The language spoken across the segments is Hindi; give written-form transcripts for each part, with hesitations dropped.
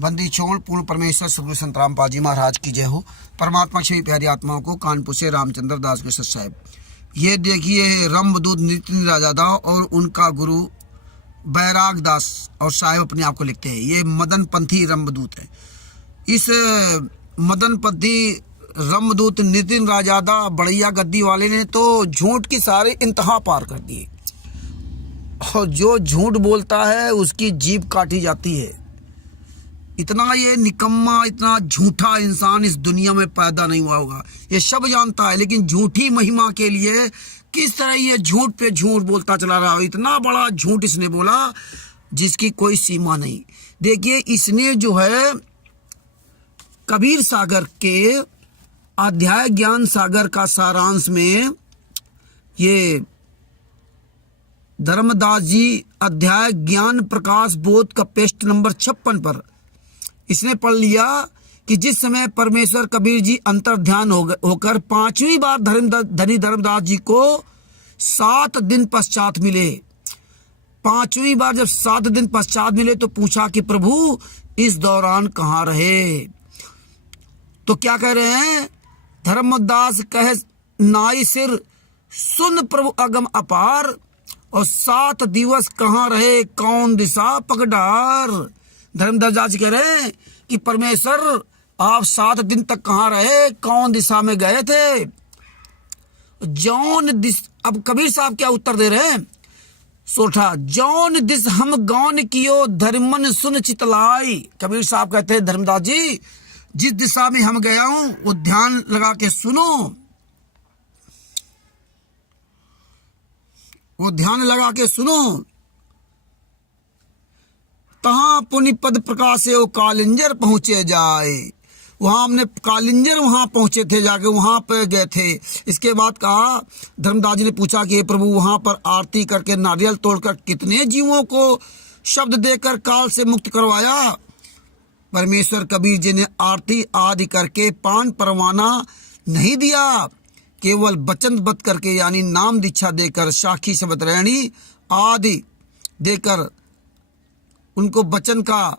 बंदी छोड़ पूर्ण परमेश्वर सतगुरु संत रामपाल जी महाराज की जय हो। परमात्मा की प्यारी आत्माओं को कानपुर से रामचंद्र दास के साहब। ये देखिए रंभदूत नितिन राजादा और उनका गुरु बैराग दास और साहेब अपने आप को लिखते हैं। ये मदन पंथी रंभदूत है। इस मदन पंथी रंभदूत नितिन राजादा बड़ैया गद्दी वाले ने तो झूठ की सारे इंतहा पार कर दिए और जो झूठ बोलता है उसकी जीभ काटी जाती है। इतना ये निकम्मा, इतना झूठा इंसान इस दुनिया में पैदा नहीं हुआ होगा, ये सब जानता है। लेकिन झूठी महिमा के लिए किस तरह ये झूठ पे झूठ बोलता चला रहा है। इतना बड़ा झूठ इसने बोला जिसकी कोई सीमा नहीं। देखिए इसने जो है कबीर सागर के अध्याय ज्ञान सागर का सारांश में ये धर्मदास जी अध्याय ज्ञान प्रकाश बोध का पेस्ट नंबर 56 पर इसने पढ़ लिया कि जिस समय परमेश्वर कबीर जी अंतर ध्यान होकर 5वीं बार धनी धर्मदास जी को 7 दिन पश्चात मिले। 5वीं बार जब 7 दिन पश्चात मिले तो पूछा कि प्रभु इस दौरान कहाँ रहे। तो क्या कह रहे हैं, धर्मदास कहे नाई सिर सुन प्रभु अगम अपार, और 7 दिवस कहाँ रहे कौन दिशा पगडार। धर्मदास जी कह रहे हैं कि परमेश्वर आप 7 दिन तक कहाँ रहे, कौन दिशा में गए थे। जौन दिस, अब कबीर साहब क्या उत्तर दे रहे हैं, सोठा जौन दिस हम गौन कियो धर्मन सुन चितलाई। कबीर साहब कहते हैं धर्मदास जी जिस दिशा में हम गया हूं वो ध्यान लगा के सुनो, वो ध्यान लगा के सुनो। तहां पुनि पद प्रकाशे वो कालिंजर पहुंचे जाए। वहां हमने कालिंजर वहां पहुंचे थे, जाके वहां पे गए थे। इसके बाद कहा, धर्मदास जी ने पूछा कि प्रभु वहां पर आरती करके नारियल तोड़कर कितने जीवों को शब्द देकर काल से मुक्त करवाया। परमेश्वर कबीर जी ने आरती आदि करके पान परवाना नहीं दिया, केवल वचन बत करके यानी नाम दीक्षा देकर साखी शब्द रहणी आदि देकर उनको वचन का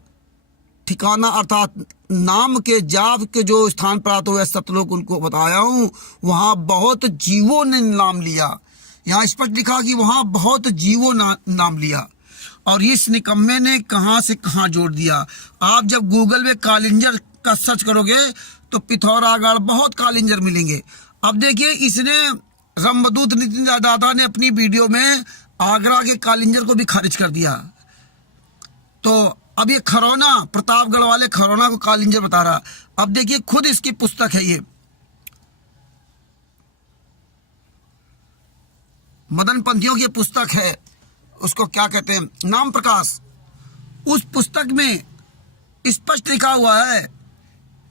ठिकाना अर्थात नाम के जाप के जो स्थान प्राप्त हुए सतलोक उनको बताया हूँ। वहाँ बहुत जीवों ने नाम लिया। यहाँ स्पष्ट लिखा कि वहाँ बहुत जीवों नाम लिया। और इस निकम्मे ने कहाँ से कहाँ जोड़ दिया। आप जब गूगल में कालिंजर का सर्च करोगे तो पिथौरागढ़ बहुत कालिंजर मिलेंगे। अब देखिए इसने रंभदूत नितिन दादा ने अपनी वीडियो में आगरा के कालिंजर को भी खारिज कर दिया। तो अब ये खरौना, प्रतापगढ़ वाले खरौना को कालिंजर बता रहा। अब देखिए खुद इसकी पुस्तक है, ये मदन पंथियों की पुस्तक है, उसको क्या कहते हैं, नाम प्रकाश। उस पुस्तक में स्पष्ट लिखा हुआ है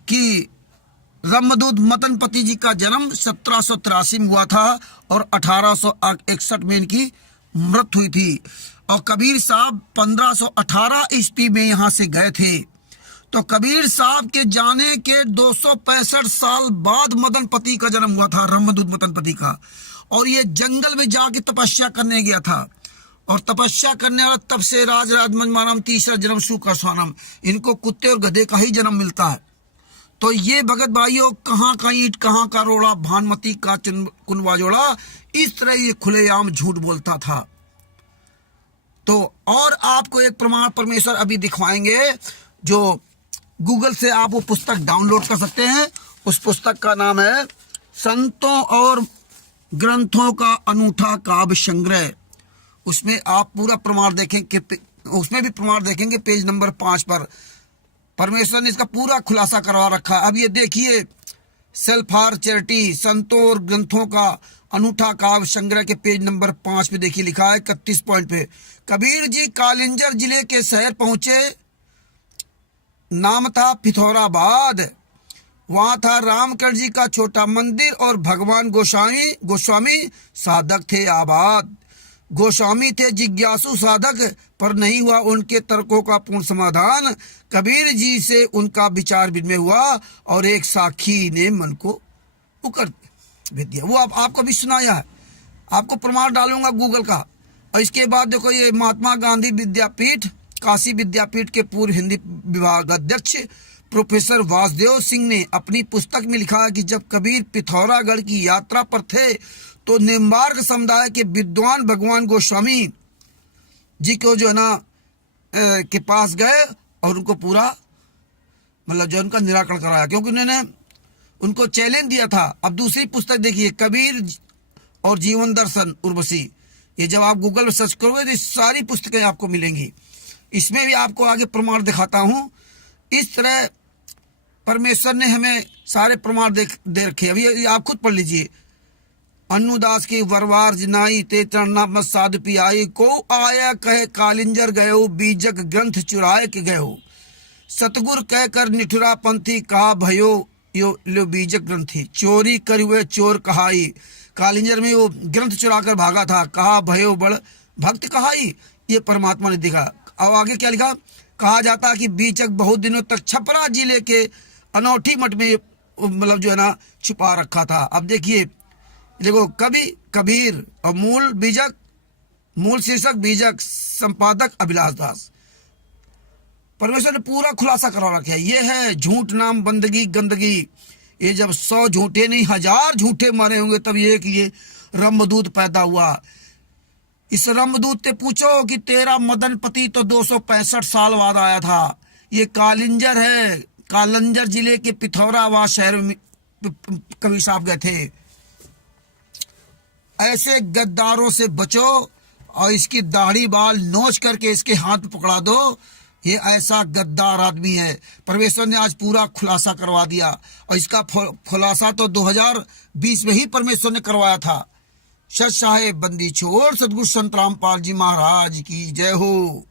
कि रंभदूत मदनपति जी का जन्म 1783 में हुआ था और 1861 में इनकी मृत्यु हुई थी। और कबीर साहब 1518 ईस्वी में यहाँ से गए थे। तो कबीर साहब के जाने के 265 साल बाद मदनपति का जन्म हुआ था, रंभदूत मदनपति का। और ये जंगल में जाके तपस्या करने गया था। और तपस्या करने वाला तब से राज राजमंजमानम तीसरा जन्म सुकर स्वानम, इनको कुत्ते और गधे का ही जन्म मिलता है। तो ये भगत भाइयों कहाँ का ईंट कहाँ का रोड़ा, भानमती का कुनवा जोड़ा, इस तरह ये खुलेआम झूठ बोलता था। तो और आपको एक प्रमाण परमेश्वर अभी दिखवाएंगे, जो गूगल से आप वो पुस्तक डाउनलोड कर सकते हैं। उस पुस्तक का नाम है संतों और ग्रंथों का अनूठा काव्य संग्रह। उसमें आप पूरा प्रमाण देखेंगे, उसमें भी प्रमाण देखेंगे पेज नंबर 5 पर परमेश्वर ने इसका पूरा खुलासा करवा रखा है। अब ये देखिए सेल्फ फॉर चैरिटी संतों और ग्रंथों का अनूठा काव्य संग्रह के पेज नंबर 5 पे देखिए लिखा है 31 पॉइंट पे, कबीर जी कालिंजर जिले के शहर पहुंचे। नाम था पिथौराबाद। वहां था रामकृष्ण जी का छोटा मंदिर और भगवान गोस्वामी साधक थे आबाद। गोस्वामी थे जिज्ञासु साधक, पर नहीं हुआ उनके तर्कों का पूर्ण समाधान। कबीर जी से उनका विचार विनिमय हुआ और एक साखी ने मन को उकर भेज दिया। वो आपको भी सुनाया है, आपको प्रमाण डालूंगा गूगल का। और इसके बाद देखो ये महात्मा गांधी विद्यापीठ काशी विद्यापीठ के पूर्व हिंदी विभाग अध्यक्ष प्रोफेसर वासुदेव सिंह ने अपनी पुस्तक में लिखा है कि जब कबीर पिथौरागढ़ की यात्रा पर थे तो निम्बार्क समुदाय के विद्वान भगवान गोस्वामी जी को जो है ना के पास गए और उनको पूरा मतलब जो उनका निराकरण कराया, क्योंकि उन्होंने उनको चैलेंज दिया था। अब दूसरी पुस्तक देखिए, कबीर और जीवन दर्शन उर्वशी, ये जब आप गूगल में सर्च करोगे तो सारी पुस्तकें आपको मिलेंगी। इसमें भी आपको आगे प्रमाण दिखाता हूँ। इस तरह परमेश्वर ने हमें सारे प्रमाण दे रखे। अभी आप खुद पढ़ लीजिए। अनुदास की वरवार जिनाई ते चरणा मत साधु पियाई को आया कहे कालिंजर गयो बीजक ग्रंथ चुराए के गयो सतगुर कह कर निठुरा पंथी कहा भयो यो लो बीजक ग्रंथी चोरी करी हुए चोर कहाई। कालिंजर में वो ग्रंथ चुरा कर भागा था, कहा भयो बड़ भक्त कहाई। ये परमात्मा ने दिखा। अब आगे क्या लिखा, कहा जाता कि बीजक बहुत दिनों तक छपरा जिले के अनोठी मठ में मतलब जो है ना छुपा रखा था। अब देखिए, देखो कबीर और मूल शीर्षक बीजक, संपादक अभिलाष दास। परमेश्वर ने पूरा खुलासा करा रखा है। ये है झूठ नाम बंदगी गंदगी। ये जब 100 झूठे नहीं 1000 झूठे मरे होंगे तब ये रमदूत पैदा हुआ। इस रमदूत से पूछो कि तेरा मदन पति तो 265 साल बाद आया था। ये कालिंजर है, कालंजर जिले के पिथौरावाद शहर में कबीर साहब गए थे। ऐसे गद्दारों से बचो और इसकी दाढ़ी बाल नोच करके इसके हाथ पकड़ा दो। ये ऐसा गद्दार आदमी है। परमेश्वर ने आज पूरा खुलासा करवा दिया और इसका खुलासा तो 2020 में ही परमेश्वर ने करवाया था। सत साहेब बंदी छोड़ सतगुरु संत रामपाल जी महाराज की जय हो।